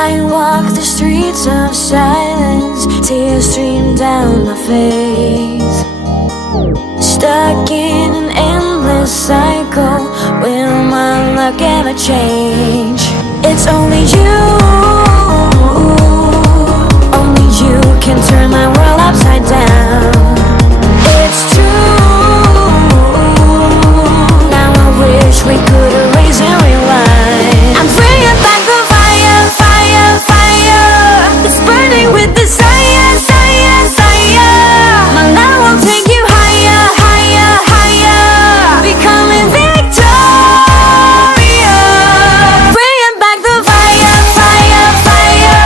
I walk the streets of silence, tears stream down my face. Stuck in an endless cycle, will my luck ever change? It's only you, only you can turn my world upside down. It's true, now I wish we could erase and rewind. I'm bringing back the fire, fire, fire. It's burning with desire, desire, desire. My love will take you higher, higher, higher. Becoming victorious. Bringing back the fire, fire, fire.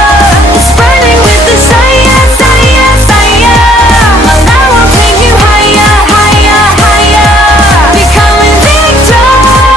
It's burning with desire, desire, desire. My love will take you higher, higher, higher. Becoming victorious.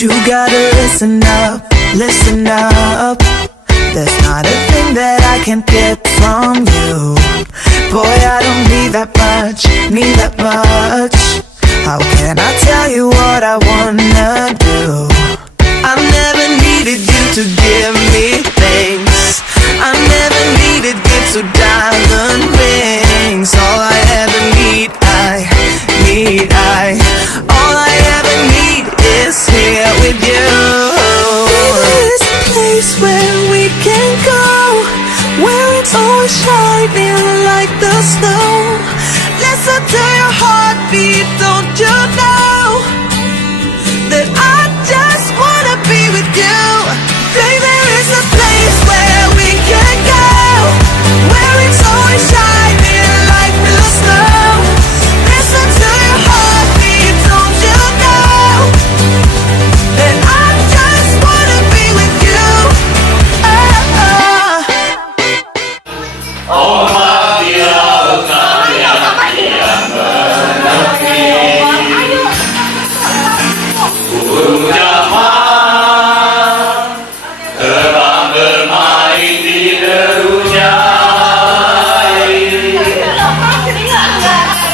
You gotta listen up, listen up. There's not a thing that I can't get from you. Boy, I don't need that much, need that much. How can I tell you what I wanna do? I never needed you to give me things. I never needed gifts or diamond rings. All I ever need, I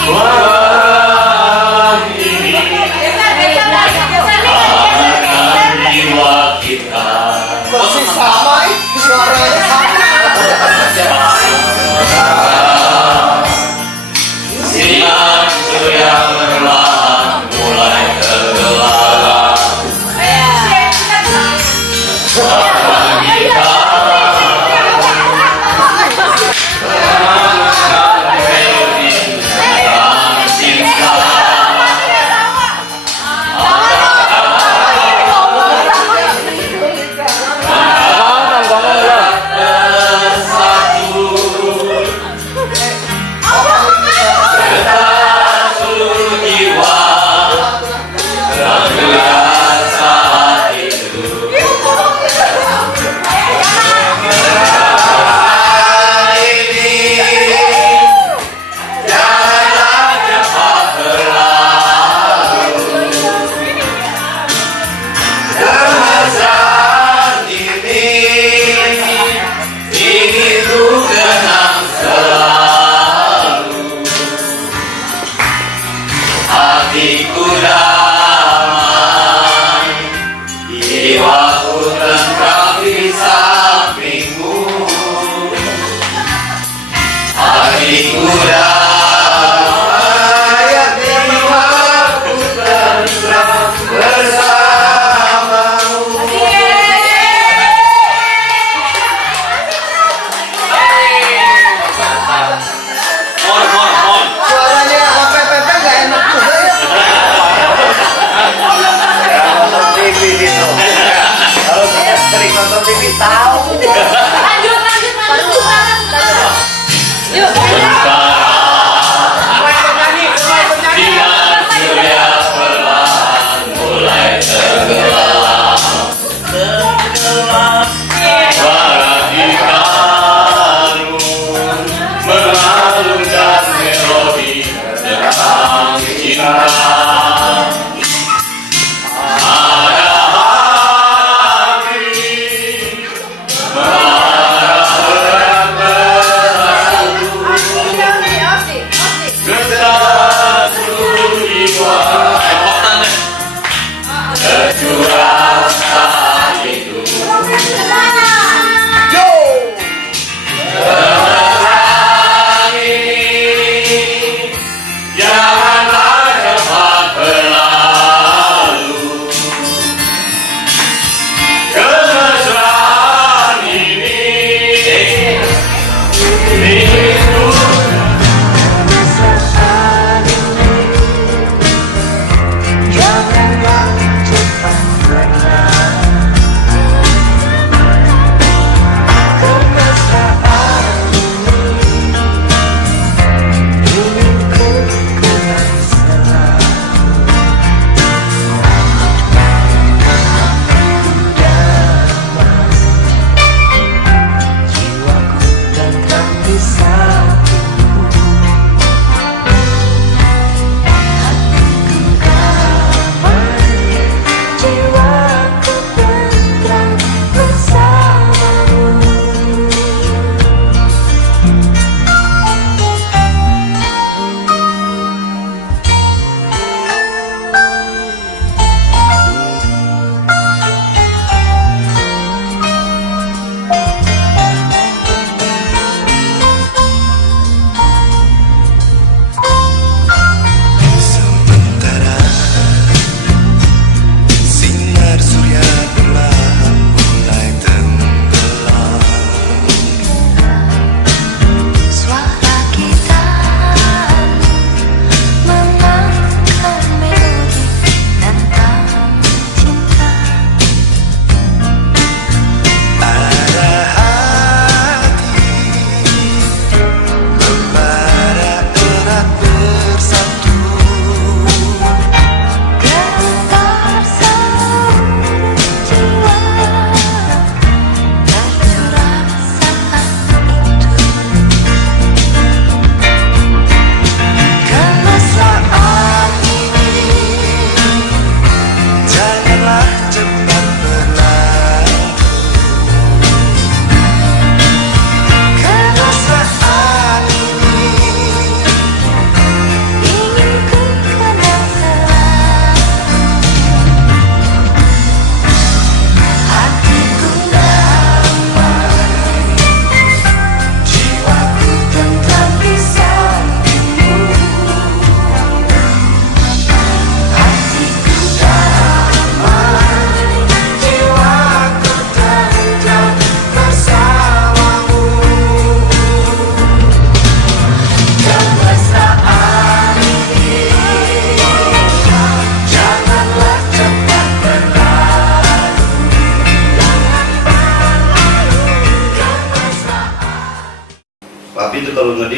Wah, ini hangat jiwa kita. Masih sama suaranya Siang yang perlahan mulai tenggelam.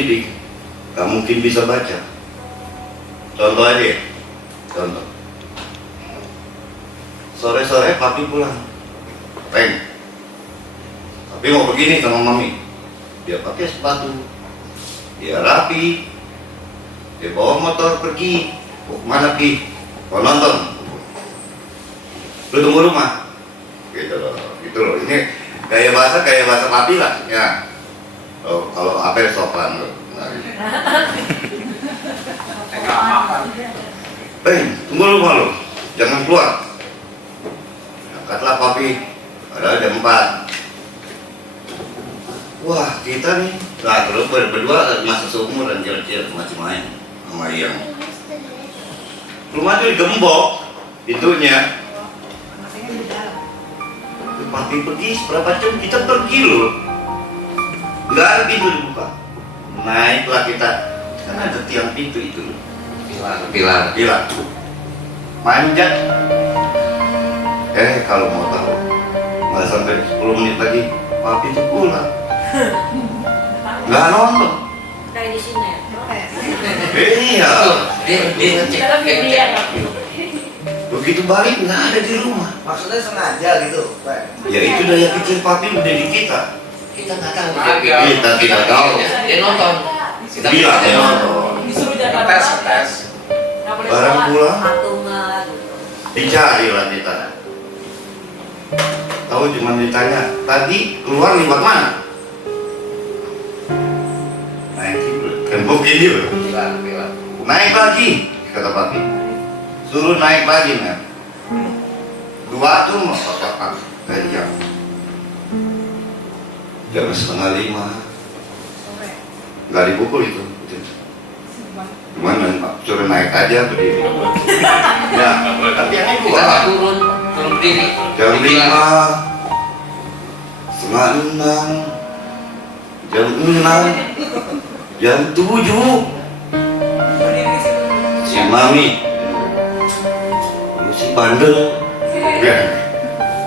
didik, gak mungkin bisa baca. Contoh aja ya, contoh. Sore-sore papi pulang, Peng, papi mau begini sama mami. Dia pakai sepatu, dia rapi, dia bawa motor pergi. Mau kemana Pi? Mau nonton? Lu tunggu rumah. Gitu loh. Ini gaya bahasa papi lah. Ya. Oh, kalau apa sopan lo. Tunggu rumah lo. Jangan keluar. Angkatlah papi. Ada jam 4. Wah, kita nih. Nah, terus berdua masa seumuran kira-kira masih main sama yang rumah itu digembok pintunya. Papi pergi berapa jam, kita pergi loh. Nggak ada pintu dibuka. Naiklah kita, kan ada tiang pintu itu loh. Pilar. Manjat. Kalau mau tahu, nggak sampai 10 menit lagi, papi itu pulang. Nggak nonton. Kayak di sini ya? Iya. Dia ngecek. Begitu balik nggak ada di rumah. Maksudnya sengaja gitu, Pak? Ya itu daya kecil papi udah di kita. Kita nggak tahu. Kita tidak tahu. Dia nonton. Kita Bilang dia nonton. Disuruh jaga tes. Barang pulang, patungan. dicari lah kita. Tahu cuma ditanya, tadi keluar lewat mana? Naik itu, tembok ini loh. Pilar. Naik lagi, kata papi. Suruh naik lagi, Nek. 2 tuh mau apa? Dari jam 4:30. Nggak dipukul itu. Gimana? Suruh naik aja berdiri. Ya, tapi yang itu Kita nggak turun berdiri. jam Di pilar. 5, setengah 6, jam 6, jam 7. Si mami, lu si bandel, ya,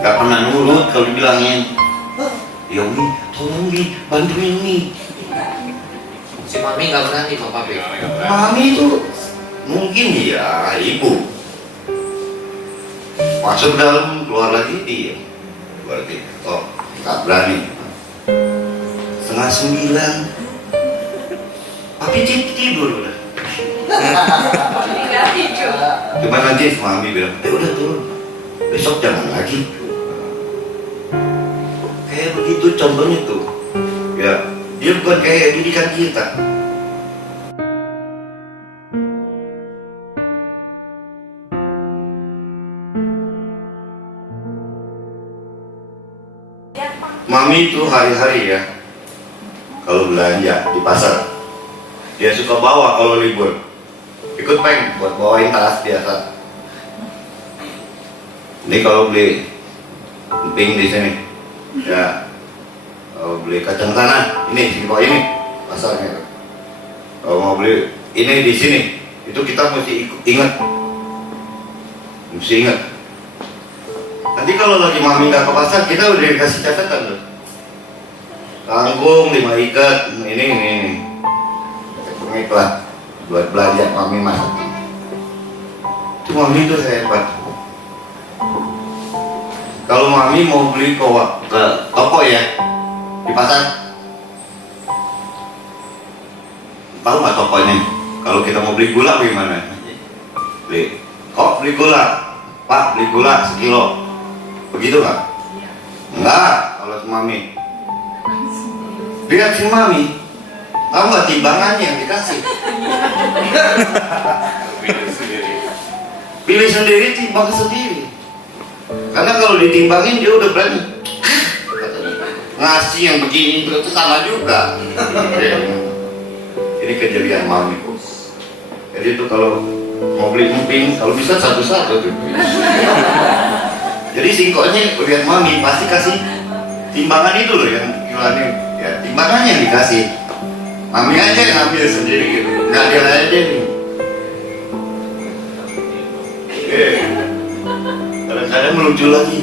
nggak pernah nurut kalau dibilangin. Ya Umi, tolong Umi, bantuin Umi. Si mami nggak berani sama papi. Mami itu mungkin ya ibu. Masuk dalam, keluar lagi dia. Berarti, nggak berani. 8:30. Papi tidur udah. Cuma nanti mami bilang, udah turun. Besok jangan lagi. Kayak begitu contohnya tuh. Ya, dia bukan kayak didikan kita. Mami itu hari-hari ya, kalau belanja di pasar, dia suka bawa kalau libur. Ikut Peng buat bawain tas biasa. Ini kalau beli emping di sini, ya. Kalau beli kacang tanah, ini si bawa ini pasarnya. Kalau mau beli ini di sini, itu kita mesti ingat, Nanti kalau lagi mami nggak ke pasar, kita udah dikasih catatan tuh. Kangkung 5 ikat, ini. Pengit lah, buat belanja mami masak. Itu mami itu hebat. Kalau mami mau beli ke toko ya, di pasar, tahu nggak tokonya? Kalau kita mau beli gula bagaimana? Beli gula, Pak, beli gula 1 kilo. Begitu nggak? Enggak, kalau si mami. Lihat si mami, tahu nggak timbangannya yang dikasih? Pilih sendiri, timbang sendiri. Karena kalau ditimbangin dia udah berani. Ngasih yang begini itu sama juga. Ini kejadian mami. Jadi itu kalau mau beli emping, kalau bisa satu-satu tuh. Jadi singkoknya lihat mami pasti kasih timbangan itu loh yang kiloannya, ya timbangannya yang dikasih. Mami aja yang ngambil sendiri gitu, nggak dia aja nih. Kadang-kadang melucu lagi.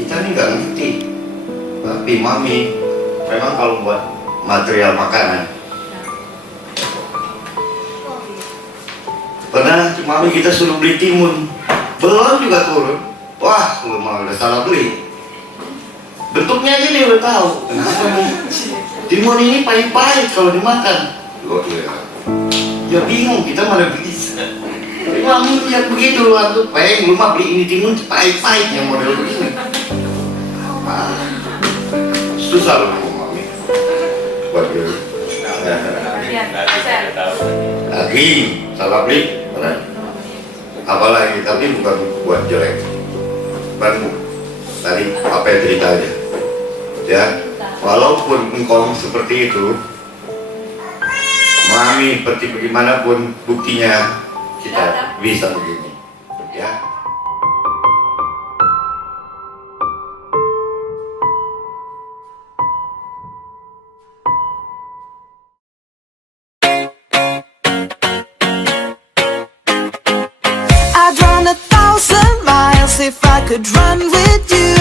Kita nih nggak ngerti, tapi mami memang kalau buat material makanan mami kita suruh beli timun, belum juga turun. Wah, lu mau udah salah beli. Bentuknya aja nih udah tahu. Kenapa nih? Timun ini pahit-pahit kalau dimakan. Loh, ya bingung, kita mana bisa. Tapi mami lihat begitu, waktu pengen lu mah beli ini timun pahit-pahit yang model begini. Susah loh mami. Buat gitu. Lagi salah beli, apalagi tapi bukan buat jelek. Bukan tadi apa yang cerita aja. Ya, walaupun engkau seperti itu, mami seperti bagaimanapun buktinya kita bisa begini. Ya. I'd run 1,000 miles if I could run with you.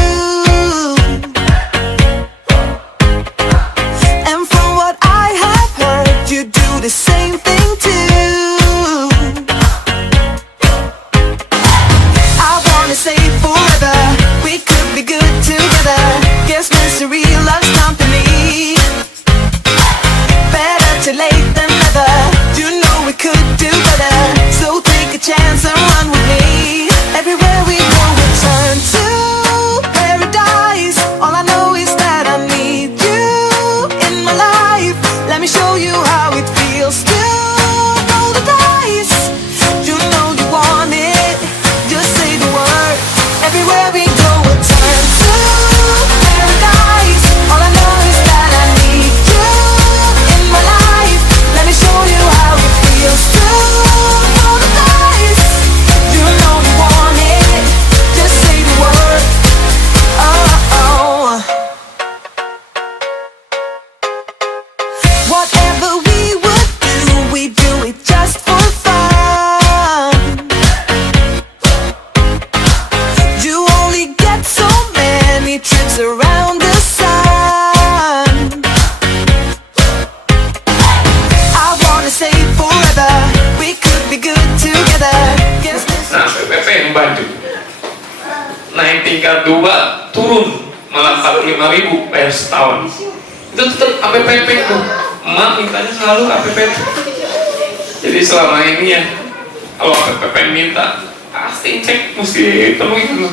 And from what I have heard, you do the same thing too. I wanna say forever, we could be good together. Guess misery loves company. Better too late than never. You know we could do better. So take a chance and run with me. Everywhere we go, we turn to paradise. All I know is that I need you in my life. Let me show you how it feels to roll the dice. You know you want it, just say the word. Everywhere we go, we turn to paradise. All I know is that I need you in my life. Let me show you how it feels to roll the dice. You know you want it, just say the word. Oh. Whatever we would do, we do it just for fun. You only get so many trips around the sun. I wanna say forever, we could be good together. Guess this Nah, PPP yang bantu naik tingkat 2 turun malah 45.000 per setahun. Itu tetap APPP tuh. Emak mintanya selalu APPP. Jadi selama ini ya kalau APPP minta pasti cek mesti penuhi dulu.